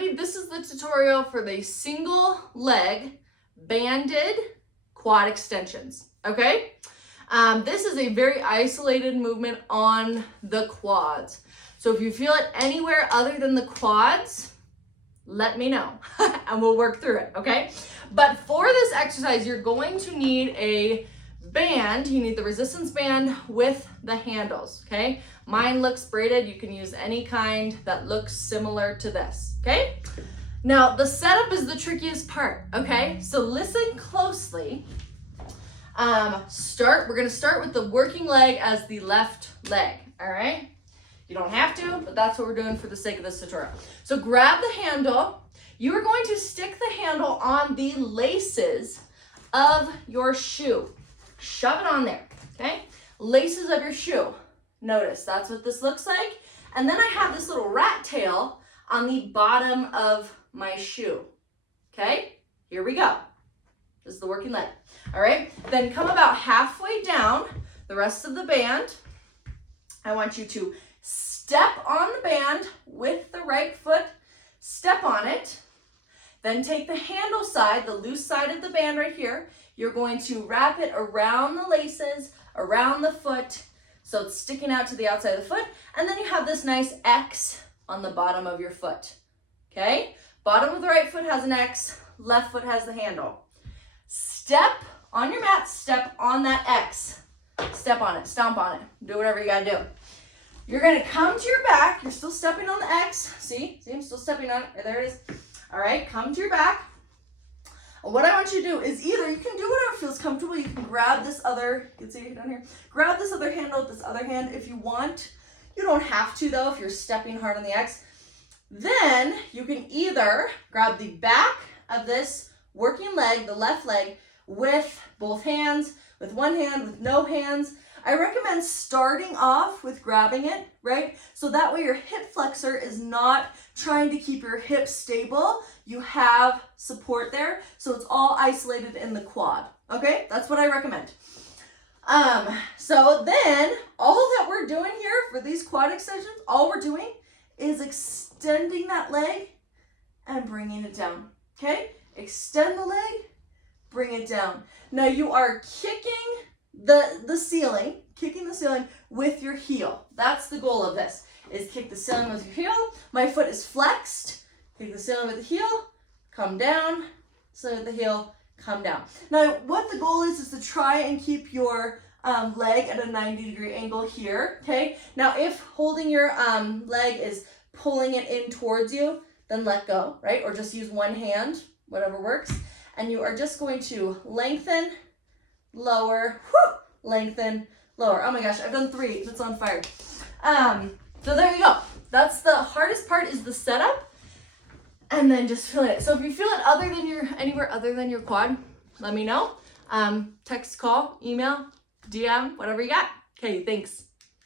everybody, this is the tutorial for the single leg banded quad extensions, okay? This is a very isolated movement on the quads. So if you feel it anywhere other than the quads, let me know and we'll work through it, okay? But for this exercise, you're going to need a band. You need the resistance band with the handles, okay? Mine looks braided. You can use any kind that looks similar to this, okay? Now, the setup is the trickiest part, okay? So listen closely. We're gonna start with the working leg as the left leg, all right? You don't have to, but that's what we're doing for the sake of this tutorial. So grab the handle. You are going to stick the handle on the laces of your shoe. Shove it on there, okay? Laces of your shoe. Notice, that's what this looks like. And then I have this little rat tail on the bottom of my shoe, okay? Here we go. This is the working leg, all right? Then come about halfway down the rest of the band. I want you to step on the band with the right foot, step on it, then take the handle side, the loose side of the band right here. You're going to wrap it around the laces, around the foot, so it's sticking out to the outside of the foot, and then you have this nice X on the bottom of your foot, okay? Bottom of the right foot has an X, left foot has the handle. Step on your mat, step on that X. Step on it, stomp on it, do whatever you gotta do. You're gonna come to your back, you're still stepping on the X, see, I'm still stepping on it, right, there it is. All right, come to your back. What I want you to do is either, you can do whatever feels comfortable, you can grab this other, you can see it down here, grab this other handle with this other hand if you want. You don't have to though if you're stepping hard on the X. Then you can either grab the back of this working leg, the left leg, with both hands, with one hand, with no hands. I recommend starting off with grabbing it, right? So that way your hip flexor is not trying to keep your hips stable. You have support there, so it's all isolated in the quad, okay? That's what I recommend. So then all that we're doing here for these quad extensions, all we're doing is extending that leg and bringing it down, okay? Extend the leg, bring it down. Now you are kicking the ceiling, with your heel. That's the goal of this, is kick the ceiling with your heel. My foot is flexed, kick the ceiling with the heel, come down, so with the heel, come down. Now what the goal is to try and keep your leg at a 90-degree angle here, okay? Now if holding your leg is pulling it in towards you, then let go, right? Or just use one hand, whatever works. And you are just going to lengthen, lower, lengthen, lower. Oh my gosh, I've done 3. It's on fire. So there you go. That's the hardest part, is the setup, and then just feel it. So if you feel it anywhere other than your quad, let me know. Text, call, email, DM, whatever you got. Okay, thanks.